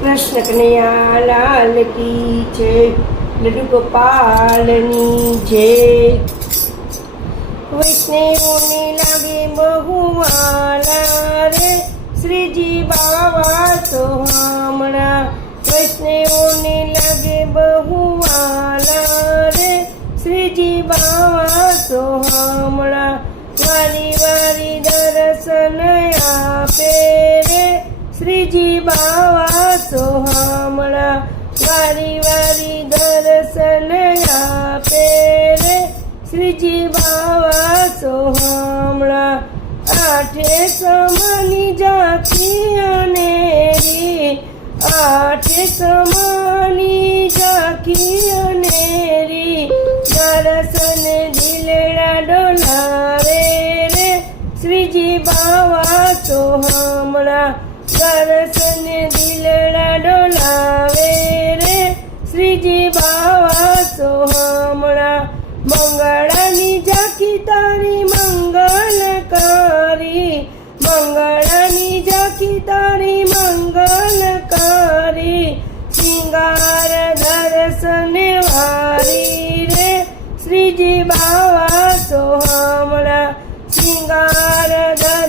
કૃષ્ણ કનૈયા લાલ કી જય. લડુ ગોપાલની જય. વૈષ્ણવોને લાગે બહુ વાલા રે. શ્રીજી બાવા સોહામણા હમણાં. વૈષ્ણવોને લાગે બહુવાલા રે. શ્રીજી બાવા સોહામણા વારી વારી દર્શન આપે રે. શ્રીજી બાવા તો હમણાં વારી વારી દર્શન આપે રે. શ્રીજી બાવા સોહામણા હમણાં આઠે સમાની જાતિ અનેરી આઠે સમાની જાખી અનેરી દર્શન દિલડા ડોલાવે રે. શ્રીજી બાવા તો દર્શન દિલડા ડોલાવે રે. શ્રીજી બાવા તો હમણાં મંગળાની ઝાંખી તારી મંગલકારી મંગળાની ઝાંખી તારી મંગલકારી શિંગાર દર્શન વારી રે. શ્રીજી બાવા તો હમણાં શિંગાર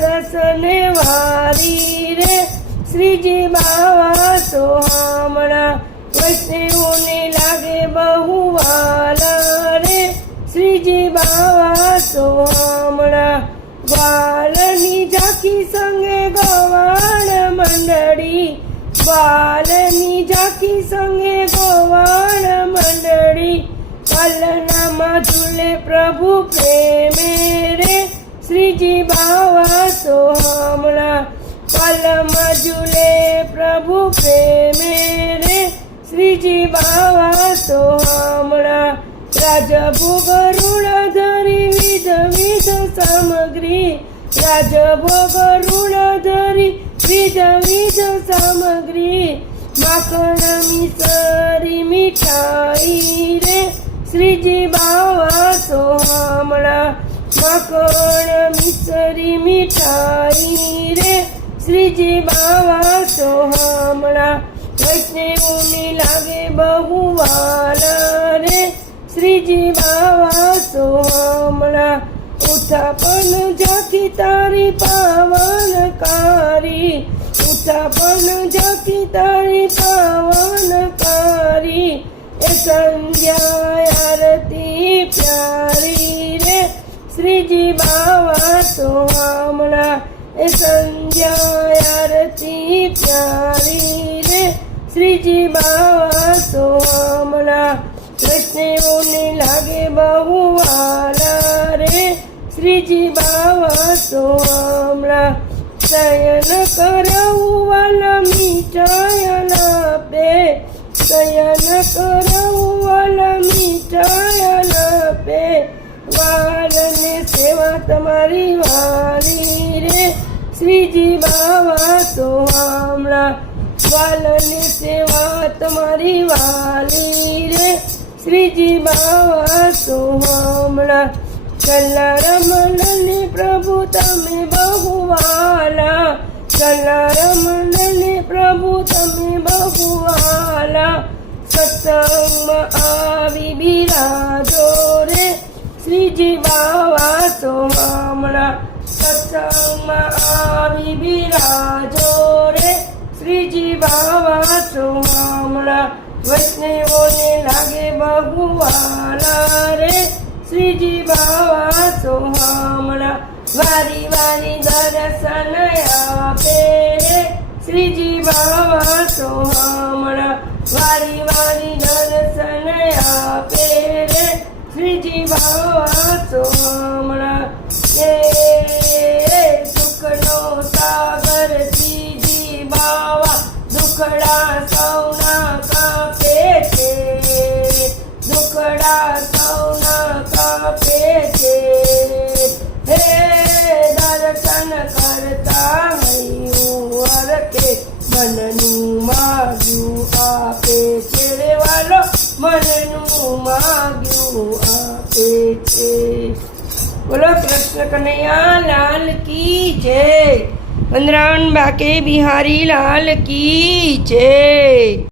દર્શન વારી બાલની ઝાંખી સંગે ગવાણ મંડળી. બાલની ઝાંખી સંગે ગવાણ મંડળી. કલનામાં ઝૂલે પ્રભુ પ્રેમે રે. શ્રીજી બાવા તો હમણાં કલમાં ઝૂલે પ્રભુ પ્રેમે રે. શ્રીજી બાવા તો હમણાં રાજભોગ ઋણ ધરી વિધ વિધ સામગ્રી રાજભોગ ઋણ ધરી, વિધ વિધ સામગ્રી. માખણ મિસરી મીઠાઈ રે, શ્રીજી બાવા તો હમણાં માખણ મિસરી મીઠાઈ રે, શ્રીજી બાવા તો હમણાં વૈષ્ણવોને લાગે બહુ વાલા રે, શ્રીજી બાવા તો ઉત્થાપન ઝાંખી તારી પાવનકારી. ઉત્થાપન ઝાંખી તારી પાવનકારી. એ સંધ્યા આરતી પ્યારી રે. શ્રીજી બાવા તો હમણાં એ સંધ્યા આરતી પ્યારી રે. શ્રીજી બાવા તો હમણાં વૈષ્ણવોને લાગે બહુ વાલા શ્રીજી બાવા તો હમણાં શયન કરવું વાલા મીઠાયન આપે. શયન કરવું વાલા મીઠાયન આપે. વાલને સેવા તમારી વાલી રે. શ્રીજી બાવા તો હમણાં વાલને સેવા તમારી વાલી રે. શ્રીજી બાવા તો હમણાં મંડળને પ્રભુ તમે બહુવાલા. વાલા કલ્લાર પ્રભુ તમે બહુવાલા. સત્સંગમાં આવી બિરાજો રે. શ્રીજી બાવા તો મામણા. સત્સંગમાં આવી બિરાજો રે. શ્રીજી બાવા તો મામણા. વૈષ્ણવોને લાગે બહુ વાલા રે શ્રીજી બાવા તો હમણાં વારી વારી દર્શન આપે રે. શ્રીજી બાવા તો હમણાં વારી વારી બોલો કૃષ્ણ કનૈયા લાલ કી જય. વંદરાન બાકે બિહારી લાલ કી જય.